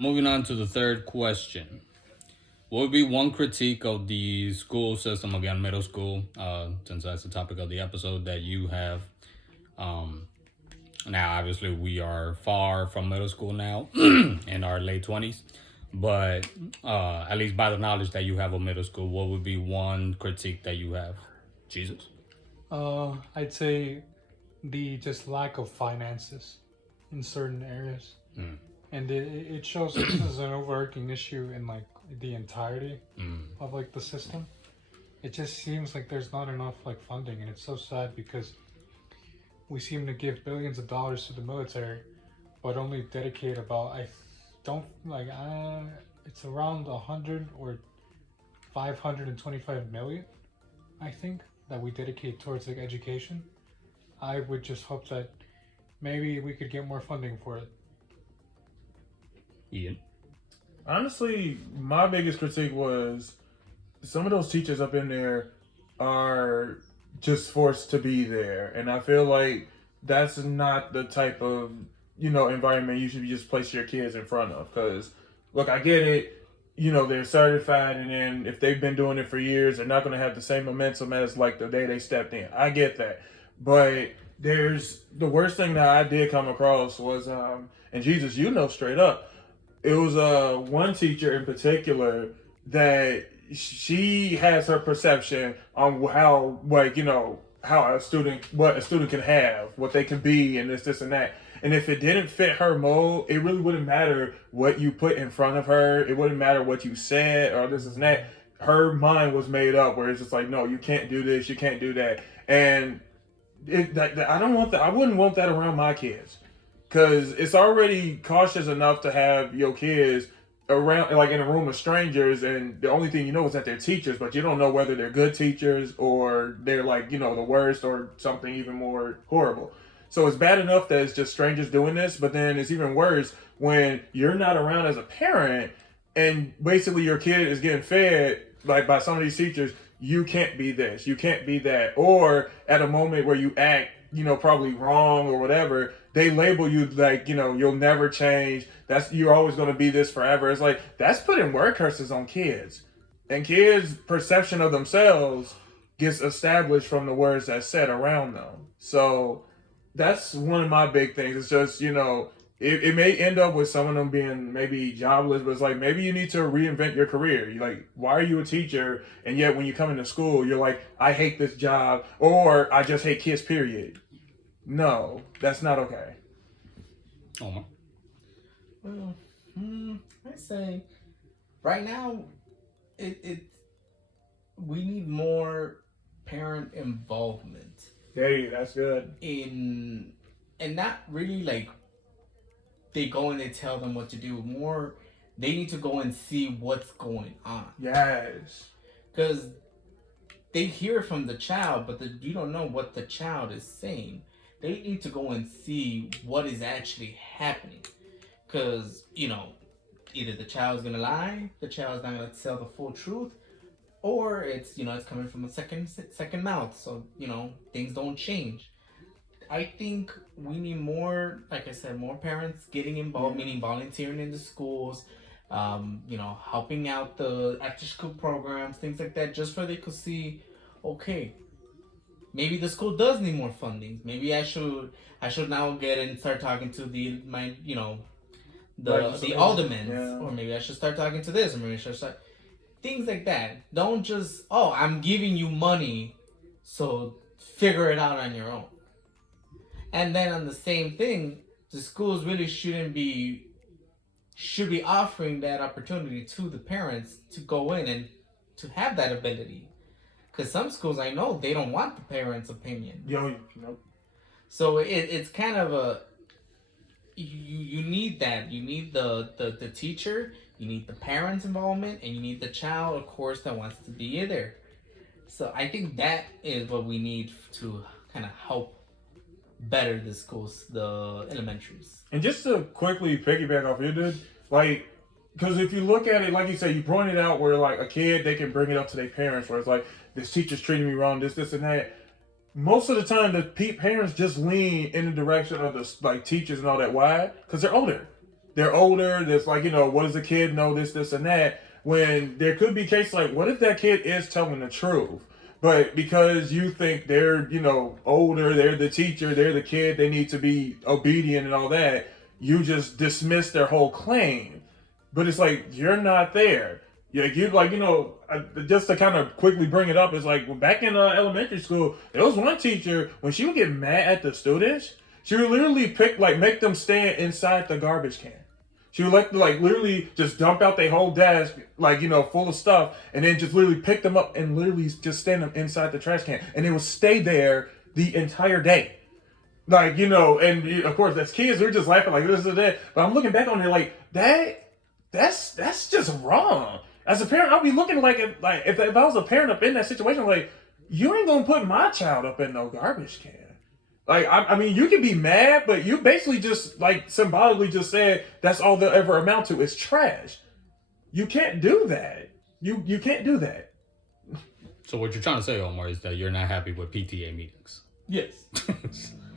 Moving on to the third question. What would be one critique of the school system, again, middle school, since that's the topic of the episode that you have? Um, Now, obviously, we are far from middle school now in our late 20s, but at least by the knowledge that you have of middle school, what would be one critique that you have? Jesus? I'd say the just lack of finances in certain areas, Mm, and it shows that this is an overarching issue in like the entirety of like the system. It just seems like there's not enough like funding, and it's so sad because we seem to give billions of dollars to the military, but only dedicate about I don't like it's around 100 or 525 million, I think, that we dedicate towards like education. I would just hope that maybe we could get more funding for it. Ian? Honestly, my biggest critique was some of those teachers up in there are just forced to be there, and I feel like that's not the type of environment you should just place your kids in front of. Because look, I get it. They're certified, and then if they've been doing it for years, they're not going to have the same momentum as like the day they stepped in. I get that, but there's the worst thing that I did come across was, and Jesus, straight up, it was one teacher in particular that she has her perception on how how what a student can have, what they can be, and this and that. And if it didn't fit her mold, it really wouldn't matter what you put in front of her. It wouldn't matter what you said or this and that. Her mind was made up where it's just like, no, you can't do this, you can't do that. And I don't want that. I wouldn't want that around my kids, because it's already cautious enough to have your kids around, like in a room of strangers, and the only thing you know is that they're teachers, but you don't know whether they're good teachers or they're like the worst or something even more horrible. So it's bad enough that it's just strangers doing this, but then it's even worse when you're not around as a parent, and basically your kid is getting fed like by some of these teachers. You can't be this, you can't be that, or at a moment where you act probably wrong or whatever, they label you like you'll never change, you're always going to be this forever. It's like that's putting word curses on kids, and kids' perception of themselves gets established from the words that's said around them. So that's one of my big things. It's just it may end up with some of them being maybe jobless, but it's like maybe you need to reinvent your career. You're like, why are you a teacher? And yet when you come into school, you're like, I hate this job, or I just hate kids, period. No, that's not okay. Omar? Well, I say right now, it we need more parent involvement Hey, that's good. in, and not really like they go and they tell them what to do. More, they need to go and see what's going on, Yes. because they hear from the child, but you don't know what the child is saying. They need to go and see what is actually happening, because either the child's gonna lie, the child's not gonna tell the full truth, or it's coming from a second mouth. So things don't change. I think we need more, like I said, more parents getting involved, meaning volunteering in the schools, helping out the after school programs, things like that, just for they could see, okay, maybe the school does need more funding. Maybe I should now get and start talking to the aldermen, Yeah. or maybe I should start talking to this, or maybe I should start things like that. Don't just, I'm giving you money, so figure it out on your own. And then on the same thing, the schools really should be offering that opportunity to the parents to go in and to have that ability. Because some schools, I know, they don't want the parents' opinion. Nope. So it's kind of a, you need that. You need the teacher, you need the parents' involvement, and you need the child, of course, that wants to be in there. So I think that is what we need to kind of help better the schools, the elementaries. And just to quickly piggyback off you, dude, like, because if you look at it, like you said, you pointed out where like a kid, they can bring it up to their parents, where it's like, this teacher's treating me wrong, this, and that. Most of the time, the parents just lean in the direction of the like teachers and all that. Why? Because they're older. they're older. There's like, what does a kid know, this, and that? When there could be cases like, what if that kid is telling the truth? But because you think they're, older, they're the teacher, they're the kid, they need to be obedient and all that, you just dismiss their whole claim. But it's like, you're not there. Yeah, just to kind of quickly bring it up, it's like back in elementary school, there was one teacher, when she would get mad at the students, she would literally make them stand inside the garbage can. She would literally just dump out their whole desk, full of stuff, and then just literally pick them up and literally just stand them inside the trash can. And they would stay there the entire day. And of course, as kids, we're just laughing like this and that. But I'm looking back on it like, that's just wrong. As a parent, I'll be looking like if I was a parent up in that situation, like, you ain't gonna put my child up in no garbage can. I mean, you can be mad, but you basically just symbolically just said that's all they'll ever amount to is trash. You can't do that. You can't do that. So what you're trying to say, Omar, is that you're not happy with PTA meetings? Yes.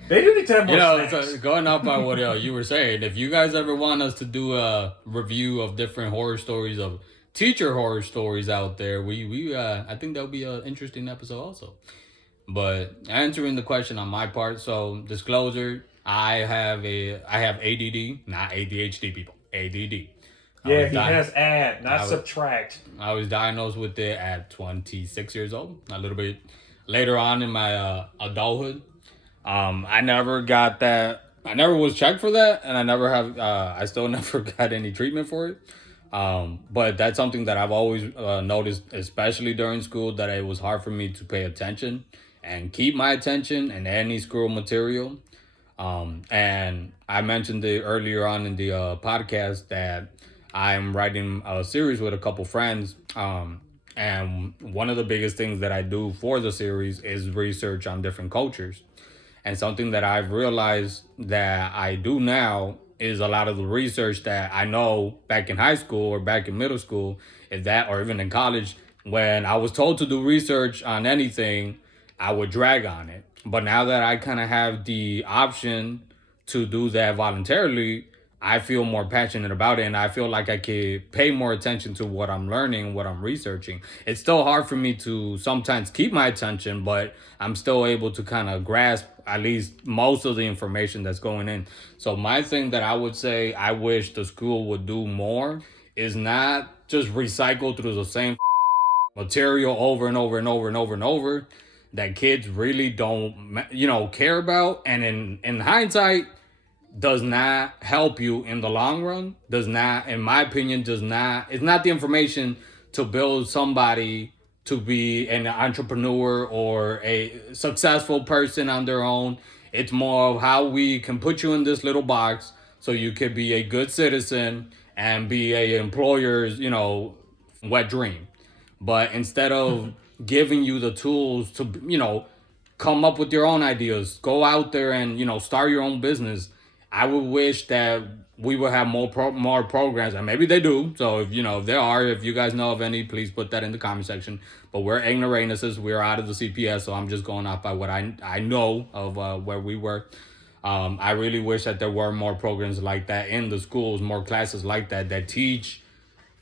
They do need to have more snacks. So going off by what you were saying, if you guys ever want us to do a review of different horror stories, of teacher horror stories out there, we I think that'll be an interesting episode also. But answering the question on my part, so disclosure, I have ADD, not ADHD, people, ADD. Yeah, he has add, not subtract. I was diagnosed with it at 26 years old, a little bit later on in my adulthood. I never got that. I never was checked for that, and I still never got any treatment for it. But that's something that I've always noticed, especially during school, that it was hard for me to pay attention and keep my attention in any school material. And I mentioned it earlier on in the podcast that I'm writing a series with a couple friends. And one of the biggest things that I do for the series is research on different cultures. And something that I've realized that I do now is a lot of the research that I know back in high school or back in middle school, or even in college, when I was told to do research on anything, I would drag on it. But now that I kind of have the option to do that voluntarily, I feel more passionate about it, and I feel like I could pay more attention to what I'm learning, what I'm researching. It's still hard for me to sometimes keep my attention, but I'm still able to kind of grasp at least most of the information that's going in. So my thing that I would say I wish the school would do more is not just recycle through the same material over and over and over and over and over that kids really don't, care about. And in hindsight, does not help you in the long run. Does not, in my opinion, it's not the information to build somebody to be an entrepreneur or a successful person on their own. It's more of how we can put you in this little box so you could be a good citizen and be a employer's, wet dream. But instead of giving you the tools to, come up with your own ideas, go out there and, start your own business, I would wish that we would have more programs, and maybe they do. So if you guys know of any, please put that in the comment section. But we're ignoramuses. We're out of the CPS, so I'm just going off by what I know of where we were. I really wish that there were more programs like that in the schools, more classes like that teach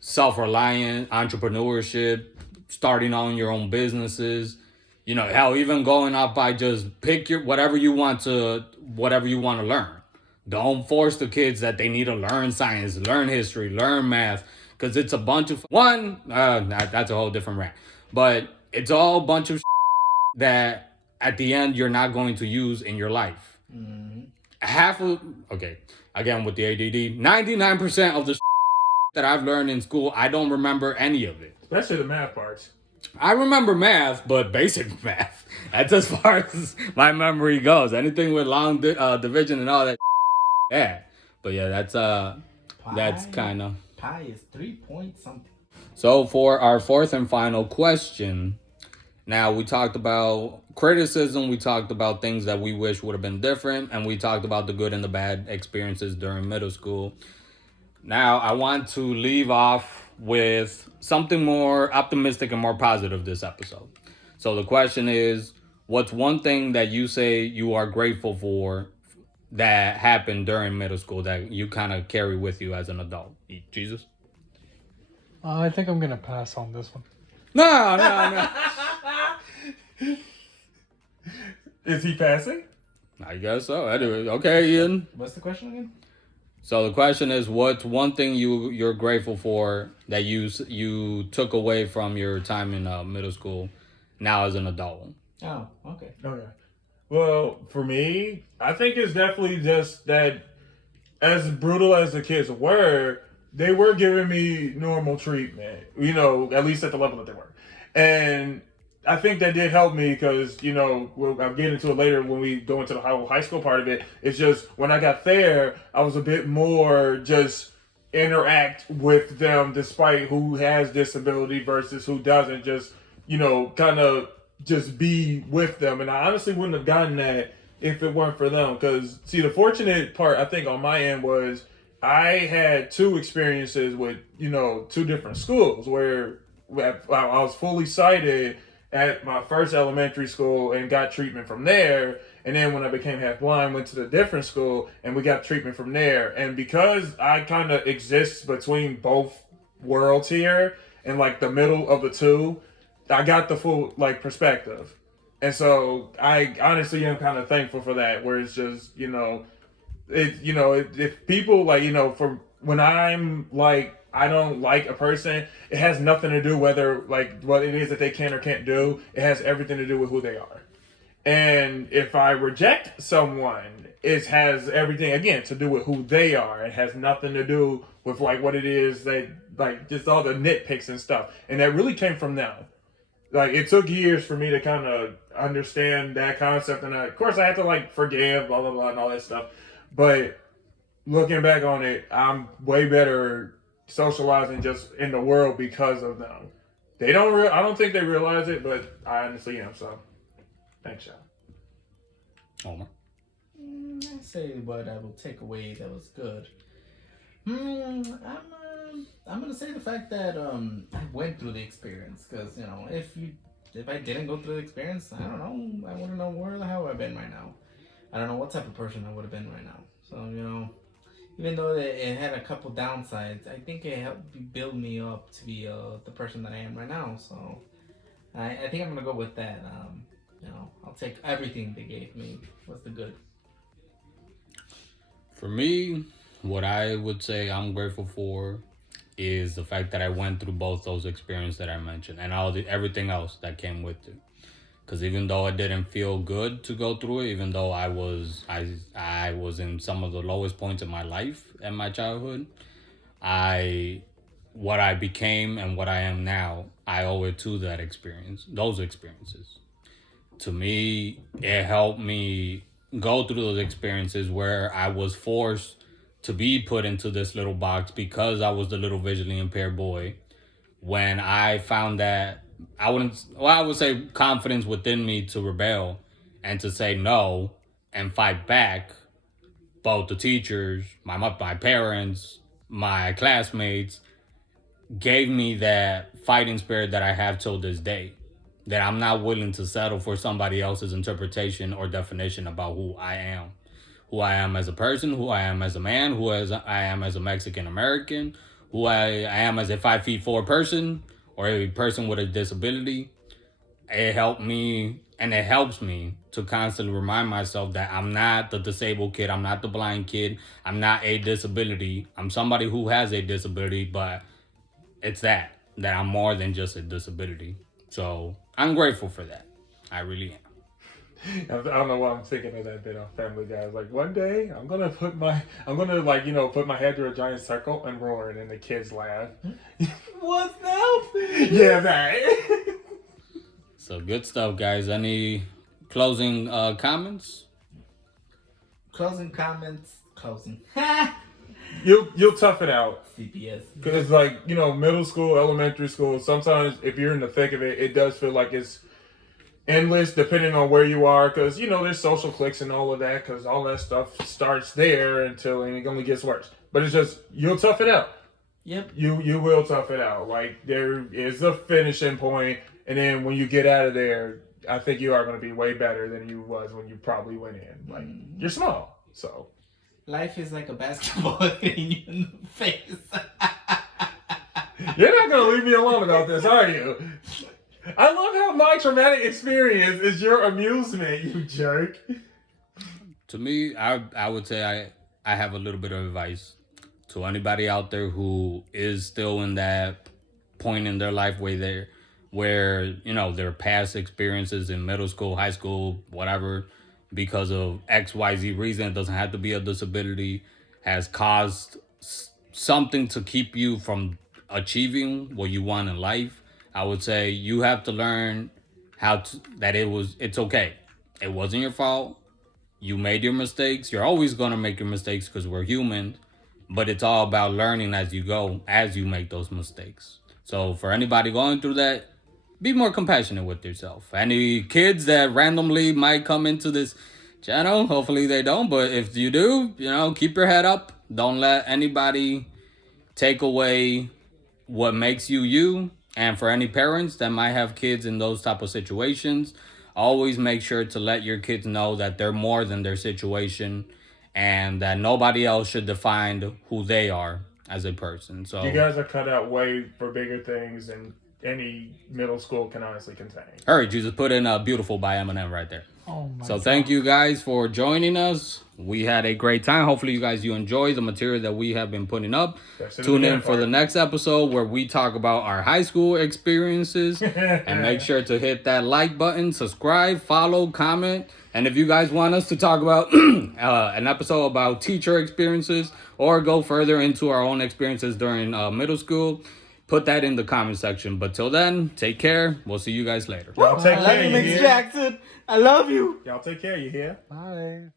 self-reliant entrepreneurship, starting on your own businesses. Hell, even going up by just pick whatever you want to learn. Don't force the kids that they need to learn science, learn history, learn math, because it's a bunch of that's a whole different rant. But it's all a bunch of that at the end you're not going to use in your life. Again with the ADD, 99% of the that I've learned in school, I don't remember any of it. Especially the math parts. I remember math, but basic math. That's as far as my memory goes. Anything with long division and all that. Yeah, but yeah, that's kind of. Pi is 3 point something. So for our fourth and final question, now we talked about criticism, we talked about things that we wish would have been different, and we talked about the good and the bad experiences during middle school. Now I want to leave off with something more optimistic and more positive this episode. So the question is, what's one thing that you say you are grateful for that happened during middle school that you kind of carry with you as an adult? Jesus? I think I'm gonna pass on this one. No. Is he passing? I guess so. Anyway, okay, Ian. What's the question again? So the question is, what's one thing you're grateful for that you took away from your time in middle school, now as an adult? Oh, okay. Okay. Well, for me, I think it's definitely just that as brutal as the kids were, they were giving me normal treatment, at least at the level that they were. And I think that did help me because, I'll get into it later when we go into the high school part of it. It's just when I got there, I was a bit more just interact with them despite who has disability versus who doesn't. Just, kind of just be with them. And I honestly wouldn't have gotten that if it weren't for them. Because, see, the fortunate part, I think, on my end was I had two experiences with, two different schools where I was fully sighted at my first elementary school and got treatment from there. And then when I became half blind, went to the different school and we got treatment from there. And because I kind of exist between both worlds here and like the middle of the two, I got the full like perspective. And so I honestly am kind of thankful for that, where it's just, if people like, for when I'm like, I don't like a person, it has nothing to do whether like what it is that they can or can't do. It has everything to do with who they are. And if I reject someone, it has everything again to do with who they are. It has nothing to do with like what it is they like, just all the nitpicks and stuff. And that really came from them. Like it took years for me to kind of understand that concept, and of course I had to like forgive, blah blah blah, and all that stuff. But looking back on it, I'm way better socializing just in the world because of them. They don't. I don't think they realize it, but I honestly am. So, thanks, y'all. Omar. I say what I will take away that was good. I'm gonna say the fact that I went through the experience, because if I didn't go through the experience, I don't know, I wouldn't know where the hell I've been right now. I don't know what type of person I would have been right now. So even though it had a couple downsides, I think it helped build me up to be the person that I am right now. So I think I'm gonna go with that. I'll take everything they gave me. What's the good? For me, what I would say I'm grateful for is the fact that I went through both those experiences that I mentioned and everything else that came with it. Because even though it didn't feel good to go through it, even though I was in some of the lowest points in my life and my childhood, what I became and what I am now, I owe it to those experiences. To me, it helped me go through those experiences where I was forced to be put into this little box because I was the little visually impaired boy. When I found that I would say confidence within me to rebel and to say no and fight back, both the teachers, my parents, my classmates gave me that fighting spirit that I have till this day. That I'm not willing to settle for somebody else's interpretation or definition about who I am. Who I am as a person, who I am as a man, I am as a Mexican American, who I am as a 5'4" person or a person with a disability. It helped me, and it helps me to constantly remind myself that I'm not the disabled kid, I'm not the blind kid, I'm not a disability. I'm somebody who has a disability, but it's that I'm more than just a disability. So I'm grateful for that. I really am. I don't know why I'm thinking of that bit on Family Guy. Like one day I'm gonna put my head through a giant circle and roar, and then the kids laugh. What's now? Yeah, that. So good stuff, guys. Any closing comments? Closing comments. Closing. You'll tough it out. CPS. Because like middle school, elementary school. Sometimes if you're in the thick of it, it does feel like it's endless depending on where you are, because there's social cliques and all of that, because all that stuff starts there until it only gets worse. But it's just you'll tough it out. Yep. You will tough it out. Like there is a finishing point, and then when you get out of there, I think you are going to be way better than you was when you probably went in. Like you're small. So Life is like a basketball hitting you in the face. you're not gonna leave me alone about this, are you? I love how my traumatic experience is your amusement, you jerk. To me, I would say I have a little bit of advice to anybody out there who is still in that point in their life where you know their past experiences in middle school, high school, whatever, because of XYZ reason, it doesn't have to be a disability, has caused something to keep you from achieving what you want in life. I would say you have to learn it's okay. It wasn't your fault. You made your mistakes. You're always going to make your mistakes because we're human, but it's all about learning as you go, as you make those mistakes. So for anybody going through that, be more compassionate with yourself. Any kids that randomly might come into this channel, hopefully they don't, but if you do, keep your head up. Don't let anybody take away what makes you you. And for any parents that might have kids in those type of situations, always make sure to let your kids know that they're more than their situation and that nobody else should define who they are as a person. So you guys are cut out way for bigger things than any middle school can honestly contain. All right, Jesus, put in Beautiful by Eminem right there. Oh my So thank you guys for joining us. We had a great time. Hopefully you enjoy the material that we have been putting up. Tune in for the next episode where we talk about our high school experiences. And make sure to hit that like button, subscribe, follow, comment. And if you guys want us to talk about an episode about teacher experiences or go further into our own experiences during middle school, put that in the comment section. But till then, take care. We'll see you guys later. Y'all take care, I love you, Miss Jackson. I love you. Y'all take care, you hear? Bye.